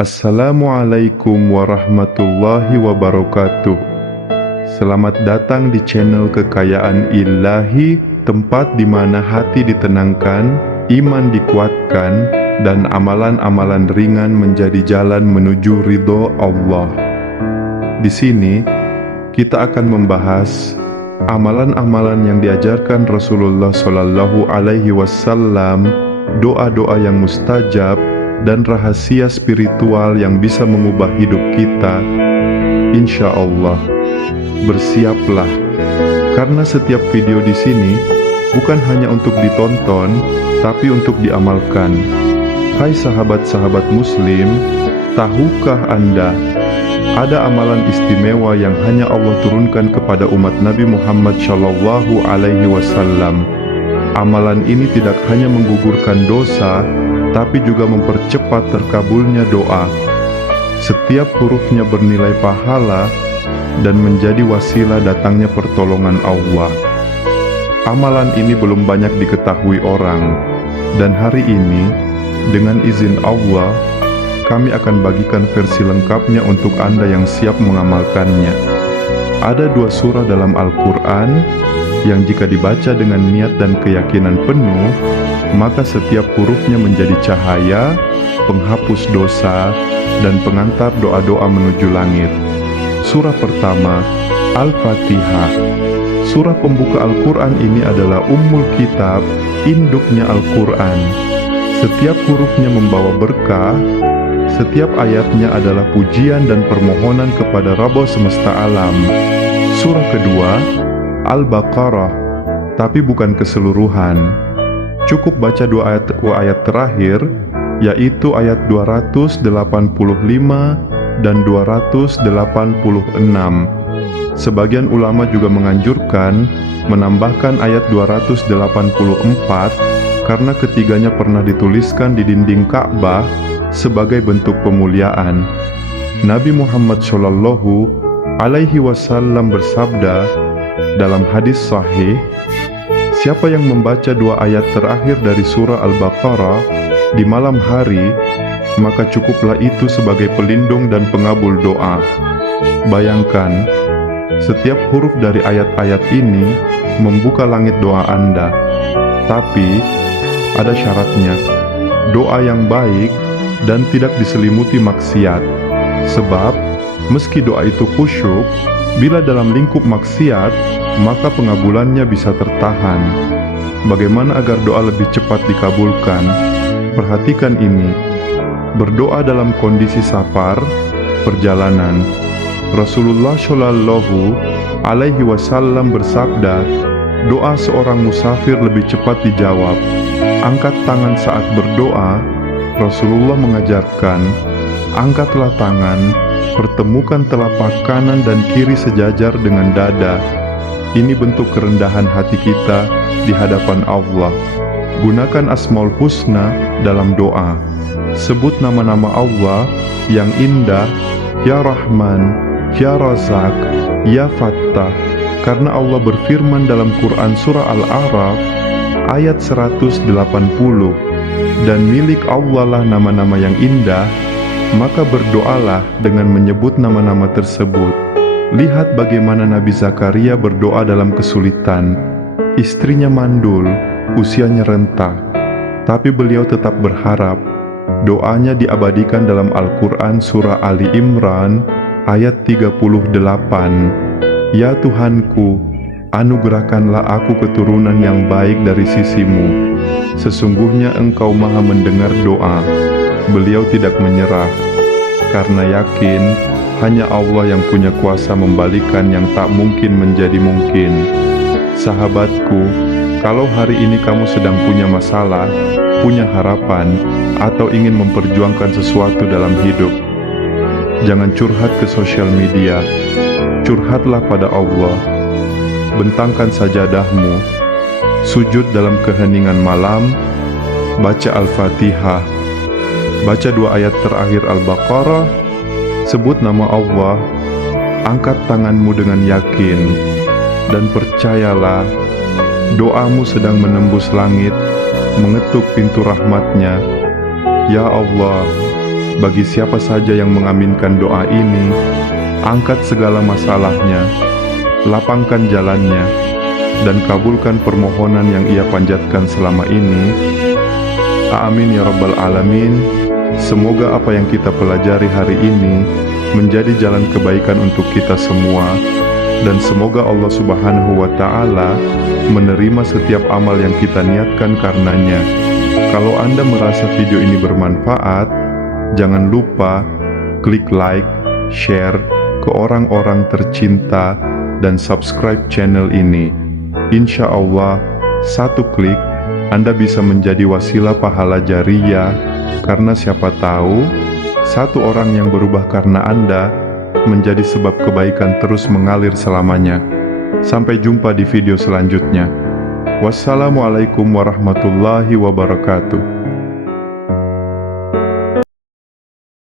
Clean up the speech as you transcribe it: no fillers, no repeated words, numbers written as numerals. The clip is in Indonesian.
Assalamualaikum warahmatullahi wabarakatuh. Selamat datang di channel Kekayaan Ilahi, tempat di mana hati ditenangkan, iman dikuatkan, dan amalan-amalan ringan menjadi jalan menuju ridho Allah. Di sini, kita akan membahas amalan-amalan yang diajarkan Rasulullah Shallallahu Alaihi Wasallam, doa-doa yang mustajab, dan rahasia spiritual yang bisa mengubah hidup kita. Insya Allah, bersiaplah, karena setiap video di sini bukan hanya untuk ditonton, tapi untuk diamalkan. Hai sahabat-sahabat Muslim, tahukah Anda ada amalan istimewa yang hanya Allah turunkan kepada umat Nabi Muhammad Shallallahu Alaihi Wasallam? Amalan ini tidak hanya menggugurkan dosa, tapi juga mempercepat terkabulnya doa. Setiap hurufnya bernilai pahala dan menjadi wasilah datangnya pertolongan Allah. Amalan ini belum banyak diketahui orang, dan hari ini, dengan izin Allah, kami akan bagikan versi lengkapnya untuk Anda yang siap mengamalkannya. Ada 2 surah dalam Al-Quran yang jika dibaca dengan niat dan keyakinan penuh, maka setiap hurufnya menjadi cahaya, penghapus dosa, dan pengantar doa-doa menuju langit. Surah pertama, Al-Fatihah. Surah pembuka Al-Quran ini adalah Ummul Kitab, induknya Al-Quran. Setiap hurufnya membawa berkah, setiap ayatnya adalah pujian dan permohonan kepada Rabb semesta alam. Surah kedua, Al-Baqarah, tapi bukan keseluruhan. Cukup baca 2 ayat terakhir, yaitu ayat 285 dan 286. Sebagian ulama juga menganjurkan menambahkan ayat 284 karena ketiganya pernah dituliskan di dinding Ka'bah sebagai bentuk pemuliaan. Nabi Muhammad Shallallahu Alaihi Wasallam bersabda dalam hadis sahih, siapa yang membaca 2 ayat terakhir dari surah Al-Baqarah di malam hari, maka cukuplah itu sebagai pelindung dan pengabul doa. Bayangkan, setiap huruf dari ayat-ayat ini membuka langit doa Anda. Tapi, ada syaratnya, doa yang baik dan tidak diselimuti maksiat. Sebab, meski doa itu khusyuk, bila dalam lingkup maksiat, maka pengabulannya bisa tertahan. Bagaimana agar doa lebih cepat dikabulkan? Perhatikan ini. Berdoa dalam kondisi safar, perjalanan. Rasulullah Shallallahu Alaihi Wasallam bersabda, doa seorang musafir lebih cepat dijawab. Angkat tangan saat berdoa. Rasulullah mengajarkan, angkatlah tangan, pertemukan telapak kanan dan kiri sejajar dengan dada. Ini bentuk kerendahan hati kita di hadapan Allah. Gunakan Asmaul Husna dalam doa. Sebut nama-nama Allah yang indah, Ya Rahman, Ya Razak, Ya Fattah. Karena Allah berfirman dalam Quran Surah Al-A'raf ayat 180, dan milik Allah lah nama-nama yang indah, maka berdoalah dengan menyebut nama-nama tersebut. Lihat bagaimana Nabi Zakaria berdoa dalam kesulitan. Istrinya mandul, usianya renta, tapi beliau tetap berharap. Doanya diabadikan dalam Al-Quran Surah Ali Imran ayat 38. Ya Tuhanku, anugerahkanlah aku keturunan yang baik dari sisimu. Sesungguhnya Engkau Maha mendengar doa. Beliau tidak menyerah, karena yakin hanya Allah yang punya kuasa membalikan yang tak mungkin menjadi mungkin. Sahabatku, kalau hari ini kamu sedang punya masalah, punya harapan, atau ingin memperjuangkan sesuatu dalam hidup, jangan curhat ke sosial media. Curhatlah pada Allah. Bentangkan sajadahmu, sujud dalam keheningan malam, baca Al-Fatihah, baca 2 ayat terakhir Al-Baqarah, sebut nama Allah, angkat tanganmu dengan yakin, dan percayalah, doamu sedang menembus langit, mengetuk pintu rahmatnya. Ya Allah, bagi siapa saja yang mengaminkan doa ini, angkat segala masalahnya, lapangkan jalannya, dan kabulkan permohonan yang ia panjatkan selama ini. Amin ya rabbal alamin. Semoga apa yang kita pelajari hari ini menjadi jalan kebaikan untuk kita semua, dan semoga Allah Subhanahu wa Ta'ala menerima setiap amal yang kita niatkan karenanya. Kalau Anda merasa video ini bermanfaat, jangan lupa klik like, share ke orang-orang tercinta, dan subscribe channel ini. Insya Allah, satu klik Anda bisa menjadi wasilah pahala jariyah, karena siapa tahu satu orang yang berubah karena Anda menjadi sebab kebaikan terus mengalir selamanya. Sampai jumpa di video selanjutnya. Wassalamualaikum warahmatullahi wabarakatuh.